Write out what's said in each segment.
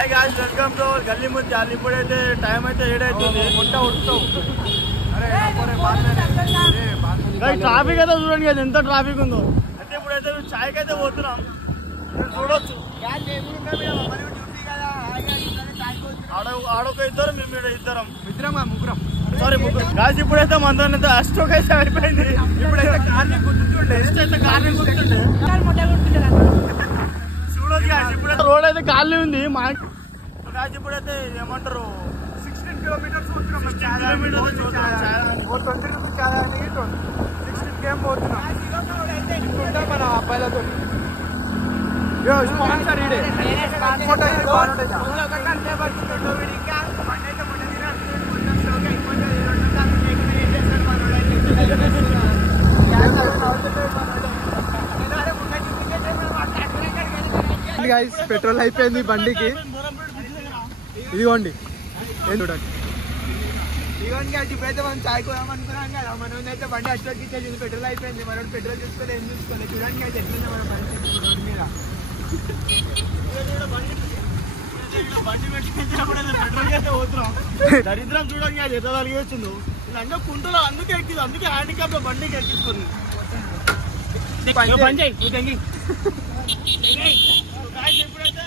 Welcome to గల్లీ ముత్యాలు. ఇప్పుడైతే టైం అయితే 7 అవుతుంది. ట్రాఫిక్ అయితే చూడండి కదా ఎంత ట్రాఫిక్ ఉందో. అయితే ఇప్పుడైతే చాయ్కి అయితే పోతున్నాం, చూడొచ్చు. ఆడొక ఇద్దరు, మేము ఇద్దరం ముగ్గురం. సారీ ముగ్గురం గాయస్. ఇప్పుడైతే మనతో అస్టోక్ అయితే అయిపోయింది. ఇప్పుడైతే కార్ని గుర్తుండే చూడొచ్చు గాయస్. ఇప్పుడైతే రోడ్ అయితే ఖాళీ ఉంది. మా గాయస్ ఇప్పుడైతే ఏమంటారు 16 కిలోమీటర్స్ పోతున్నాం. 16 పోతున్నాం మన అబ్బాయిలతో. స్పాన్సర్ ఇడే పెట్రోల్ అయిపోయింది బండికి. ఇదిగోండి చూడండి. ఇప్పుడైతే మనం చాయ్ కోదాం అనుకున్నాం కదా. మనం అయితే బండి అస్టోకి ఇచ్చేది పెట్రోల్ అయిపోయింది. మనం పెట్రోల్ చూసుకొని ఏం చూసుకోవాలి చూడండి. అయితే ఎట్లుంది మన బండి మీద. బండి పెట్టుకుంటే పెట్రోల్ అయితే పోతున్నాం. దరిద్రం చూడండి అది ఎట్లా కలిగి వచ్చిందో. ఇంకా కుంటలో అందుకే ఎక్కింది. అందుకే హ్యాండిక్యాప్ లో బండికి ఎక్కించుకుంది. ఎప్పుడైతే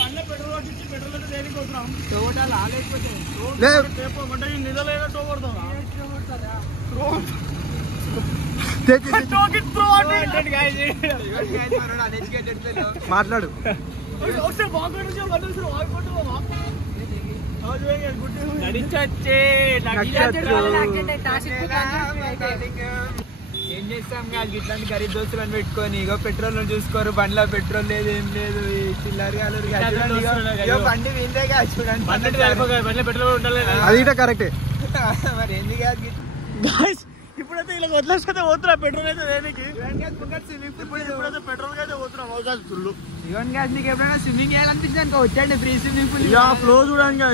బండి పెట్రోల్ కొట్టించి పెట్రోల్ అయితే దేనికి పోతున్నాం. నిజలేగా టో కొడతాం. మాట్లాడు ఏం చేస్తాం కాదు. ఇట్లాంటి గరీబ్ దోస్తులను పెట్టుకొని ఇగో పెట్రోల్ చూసుకోరు. బండిలో పెట్రోల్ లేదు, ఏం లేదు. బండి వీందే కాదు చూడండి. పెట్రోల్ ఉండలేదు. అది కరెక్టే మరి ఏంది కాదు. ఇప్పుడైతే ఇలా వదిలేసుకైతే పోతున్నా పెట్రోల్ అయితే దేనికి. ఇప్పుడైతే పెట్రోల్ అయితే పోతున్నాం. తుళ్ళు నీకు ఎప్పుడైనా స్విమ్మింగ్ చేయాలనిపించాను వచ్చాండి ఫ్రీ స్విమ్మింగ్ పూల్. ఫ్లో చూడండి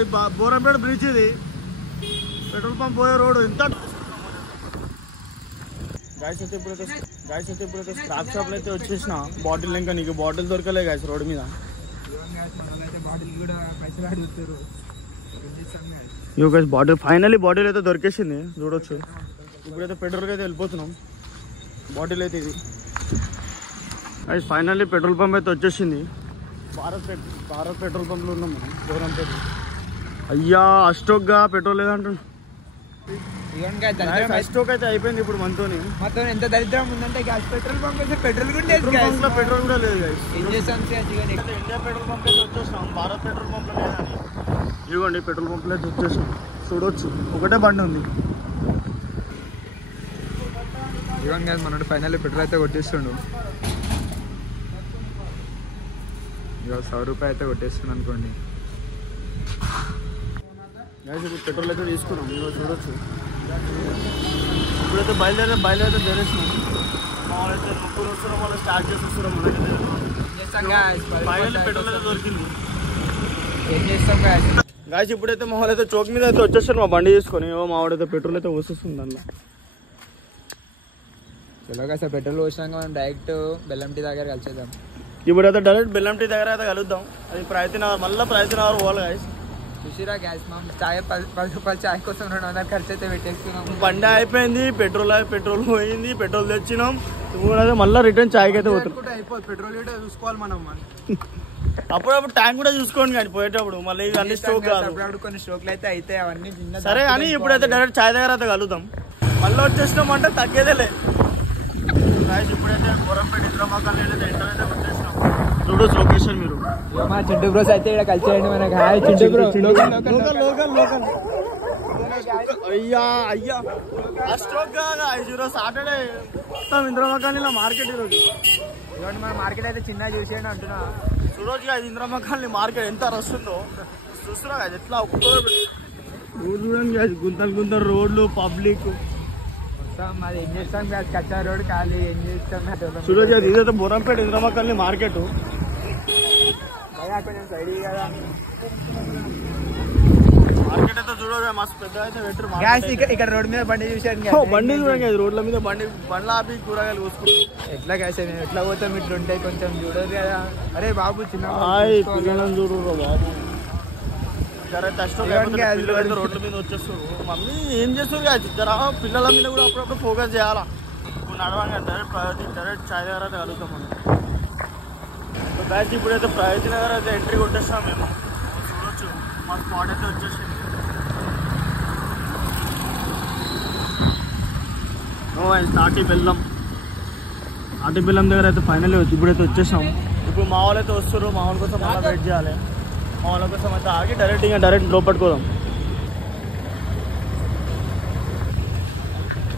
బోరంపేట బ్రిడ్జ్ ఇది. పెట్రోల్ పంప్ పోయే రోడ్ ఎంత. గాయస్ అయితే ఇప్పుడైతే స్క్రాప్ షాప్ అయితే వచ్చేసిన. బాటిల్ ఇంకా నీకు బాటిల్ దొరకలే గాయస్ రోడ్ మీద. ఇగో గాయస్ బాటిల్ ఫైనల్లీ బాటిల్ అయితే దొరికేసింది చూడొచ్చు. ఇప్పుడైతే పెట్రోల్కి అయితే వెళ్ళిపోతున్నాం. బాటిల్ అయితే ఇది గాయస్ ఫైనల్లీ పెట్రోల్ పంప్ అయితే వచ్చేసింది. భారత్ పెట్రోల్ పంప్లో ఉన్నాం మనం బోరంపేట. అయ్యా అస్టోక్గా పెట్రోల్ లేదంటున్నాం. స్టోక్ అయితే అయిపోయింది ఇప్పుడు మనతోని. ఎంత దరిద్రం ఉందంటే గ్యాస్ పెట్రోల్ పంప్ అయితే పెట్రోల్ కూడా లేదు. ఇండియా పెట్రోల్ పంప్ అయితే వచ్చేస్తాం. భారత్ పెట్రోల్ పంప్ ఇదిగోండి పెట్రోల్ పంప్ అయితే వచ్చేసాం. చూడొచ్చు ఒకటే బండి ఉంది. ఇవన్నీ కాదు మన ఫైనల్ పెట్రోల్ అయితే కొట్టేస్తుండు. ఇక 100 రూపాయలు అయితే కొట్టేస్తుంది అనుకోండి. ఇప్పుడు పెట్రోల్ అయితే తీసుకున్నాం. ఇదిగో చూడొచ్చు. ఇప్పుడైతే బయలుదేరితే తెరేసినాం. మామూలైతే ముగ్గురు వస్తున్నాం, వాళ్ళు స్టార్ట్ చేసేస్తున్నాం. మనకి పెట్రోల్ అయితే దొరికింది. ఏం చేస్తాం గాయస్. ఇప్పుడైతే మామూలు అయితే చౌక్ మీద అయితే వచ్చేస్తాను మా బండి తీసుకొని. మావాడైతే పెట్రోల్ అయితే వస్తుంది అందులో. చలో సార్ పెట్రోల్ పోసినాక మనం డైరెక్ట్ బెల్లం టీ దగ్గర కలిసేద్దాం. ఇప్పుడైతే డైరెక్ట్ బెల్లం టీ దగ్గర అయితే కలుద్దాం. అది ప్రయత్నం మళ్ళీ ప్రయత్నం పోవాలి గాయస్. చూసిరా గ్యాస్ చాయ్ 10 రూపాయలు చాయ్ కోసం 200 ఖర్చు అయితే పెట్టేస్తున్నాం. బండి అయిపోయింది, పెట్రోల్ పోయింది, పెట్రోల్ తెచ్చినాం. మళ్ళీ రిటర్న్ చాయ్కి అయితే పోతున్నాం. అయిపోతుంది పెట్రోల్ చూసుకోవాలి మనం. అప్పుడప్పుడు ట్యాంక్ కూడా చూసుకోండి కానీ పోయేటప్పుడు. మళ్ళీ అన్ని స్టోక్ కాదు, కొన్ని స్టోక్లు అయితే అయితే అవన్నీ సరే అని ఇప్పుడైతే డైరెక్ట్ చాయ్ దగ్గర అయితే కలుద్దాం. మళ్ళీ వచ్చేసినాం అంటే తగ్గేదేలే. ఇప్పుడైతే బోరంపేట ఇంద్రమకాలు అయితే వచ్చేసినాం. చూడొచ్చు లొకేషన్ మీరు. మా చింటూ బ్రోస్ అయితే ఇక్కడ కలిసేయండి మనకి. Hi Chintu bro. లోకల్ అయ్యా ఈరోజు సాటర్డే మొత్తం ఇంద్రమకాలనీలో మార్కెట్ ఈరోజు. ఇవ్వండి మన మార్కెట్ అయితే చిన్నగా చూసేయండి అంటున్నా. చూడొచ్చు అది ఇంద్రమకాలనీ మార్కెట్ ఎంత రష్ ఉందో చూస్తున్నా కదా. ఎట్లా ఒక్కొక్క చూడండి అది గుంతలు రోడ్లు పబ్లిక్. అది ఏం చేస్తాం కాదు కచ్చా రోడ్ ఖాళీ. ఏం చేస్తాం చూడొచ్చు అది ఇదైతే బోరంపేట ఇంద్రమకాలనీ మార్కెట్. కొంచెం సైడ్ కదా మార్కెట్ అయితే చూడగా మస్తు పెద్ద అయితే పెట్టరు. ఇక్కడ రోడ్ మీద బండి చూసాను, బండి చూడండి, రోడ్ల మీద బండ్ల ఆపి కూరగాయలు కూసుకుంటాం. ఎట్లా గ్యాస్ ఎట్లా పోతాం, ఇట్లుంటాయి కొంచెం చూడదు కదా. అరే బాబు చిన్న చూడు బాబు, రోడ్ల మీద వచ్చేస్తారు. మమ్మీ ఏం చేస్తారు కాదు, జర పిల్లల మీద కూడా అప్పుడప్పుడు ఫోకస్ చేయాలా. ఇప్పుడు నడవంగా డైరెక్ట్ చాయ్ దగ్గర అయితే కలుగుతాం మనం. బ్యాచ్ ఇప్పుడైతే ప్రగతి నగర్ అయితే ఎంట్రీ కొట్టేస్తాం మేము. చూడొచ్చు మా స్పాట్ అయితే వచ్చేసింది. తాటి బెల్లం దగ్గర అయితే ఫైనల్లీ ఇప్పుడైతే వచ్చేసాం. ఇప్పుడు మా వాళ్ళు అయితే వస్తారు, మా వాళ్ళ కోసం మళ్ళీ వెయిట్ చేయాలి. మా వాళ్ళ కోసం అయితే ఆగి డైరెక్ట్ లోపట్టుకోదాం.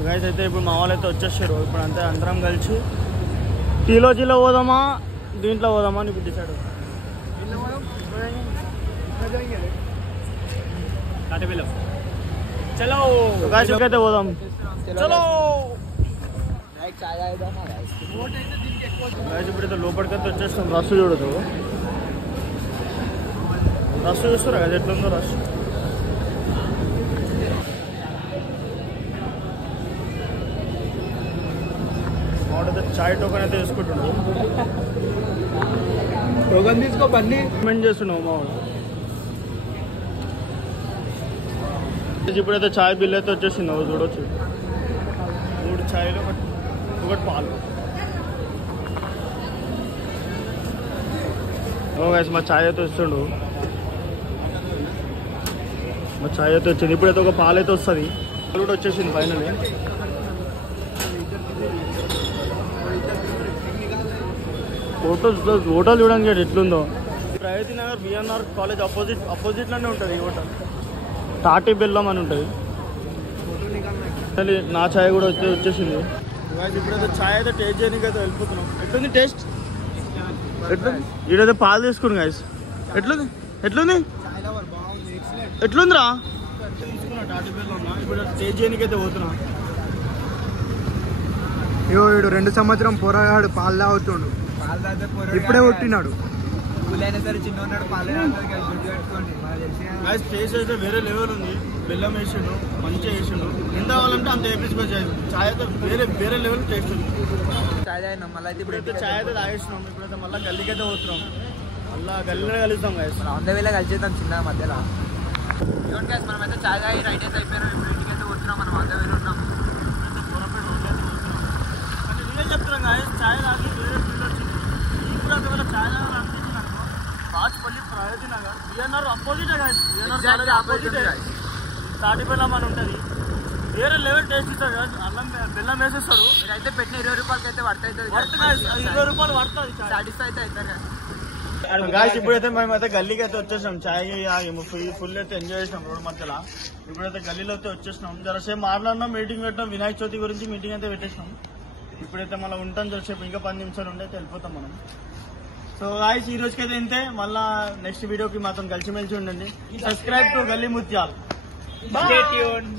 గైస్ అయితే ఇప్పుడు మా వాళ్ళు అయితే వచ్చేసారు. ఇప్పుడు అంతే అందరం కలిసి టీలో పోదామా దీంట్లో పోదామా అని ఇప్పుడు డిసైడ్ అవుతాం. చలో గైస్ అయితే పోదాం. చలో గైస్ ఇప్పుడైతే లోపలికైతే వచ్చేస్తాం. రష్ చూడదు, రష్ చూస్తారా కదా ఎట్లుందో రష్. వాడైతే చాయ్ టోకన్ అయితే తీసుకుంటుండ్రు. టోకన్ తీసుకో బండి పేమెంట్ చేస్తున్నావు మా వాడు. ఇప్పుడైతే చాయ్ బిల్ అయితే వచ్చేసింది, చూడొచ్చు. 3 చాయ్లు ఒకటి పాలు. మా చాయ్ అయితే వస్తుండు, మా చాయ్ అయితే వచ్చింది. ఇప్పుడైతే ఒక పాలు అయితే వస్తుంది, పాలు కూడా వచ్చేసింది ఫైనల్లీ. హోటల్ చూడండి ఎట్లుందో. Pragathi Nagar BNR college opposite లోనే ఉంటుంది ఈ హోటల్. తాటి బెల్లం అని ఉంటుంది. నా చాయ్ కూడా వచ్చేసింది. ఇప్పుడైతే చాయ్ అయితే టేస్ట్ చేయడానికి అయితే వెళ్ళిపోతున్నాం. ఎట్లుంది టేస్ట్? ఎట్లుంది? ఈడైతే పాలు తీసుకుని గాయస్. ఎట్లుందిరా? తీసుకున్నా తాటి బెల్లం. ఇప్పుడు టేస్ట్ చేయడానికి అయితే పోతున్నా. వీడు 2 సంవత్సరం పోరాడు పాలు తాగుతుండు, ఇప్పుడే కొట్టినాడు. టేస్ట్ అయితే వేరే లెవెల్ ఉంది. బెల్లం వేసిండు, మంచిగా వేసిండు. ఎంత కావాలంటే అంత వేపించుకోవచ్చు. చాయ్ అయితే వేరే లెవెల్ టేస్ట్ ఉంది. ఇప్పుడైతే చాయ్ అయితే తాగేసినాం. ఇప్పుడైతే మళ్ళీ గల్లీకి అయితే పోతున్నాం. మళ్ళీ గల్లీలో కలుస్తాం గాయస్. వేళ కలిసేద్దాం చిన్న మధ్యలో. మనమైతే చాయ్ తాగి రైట్ అయితే అయిపోయినాం. ఇప్పుడు ఇంటికి అయితే పోతున్నాం. మనం వేలో ఉన్నాం. చెప్తున్నాం గాయస్, చాయ్ తాగి వేరే ఫీల్ వచ్చింది. ఇప్పుడు ఒకవేళ చాయ్ తాగాలనిపించింది అనుకో, బాచుపల్లి ప్రగతి నగర్ బిఎన్ఆర్ అపోజిట్ తాటి బెల్లం అని ఉంటుంది. వేరే లెవెల్ టేస్ట్ ఇస్తుంది కదా. అల్లం బెల్లం వేసేస్తారు. మీరైతే పెట్టిన 20 రూపాయలకి అయితే వర్త్ అవుతుంది. 20 రూపాయలు పడుతుంది. సాటిస్ఫై అయితే అవుతారు గాయస్. ఇప్పుడైతే మేమైతే గల్లీకి అయితే వచ్చేసాం. చాయ్ ఫుల్ అయితే ఎంజాయ్ చేసినాం రోడ్ మధ్యలో. ఇప్పుడైతే గల్లీలో అయితే వచ్చేసినాం. జరసేపు మాట్లాడినాం, మీటింగ్ పెట్టినాం. వినాయక చవితి గురించి మీటింగ్ అయితే పెట్టేసినాం. ఇప్పుడైతే మళ్ళీ ఉంటాం జరసేపు, ఇంకా 10 నిమిషాలు ఉంటే వెళ్ళిపోతాం మనం. సో గాయస్ ఈ రోజుకైతే ఇంతే. మళ్ళా నెక్స్ట్ వీడియోకి మాత్రం కలిసిమెలిసి ఉండండి. సబ్స్క్రైబ్ టు గల్లీ ముత్యాల్. Stay tuned.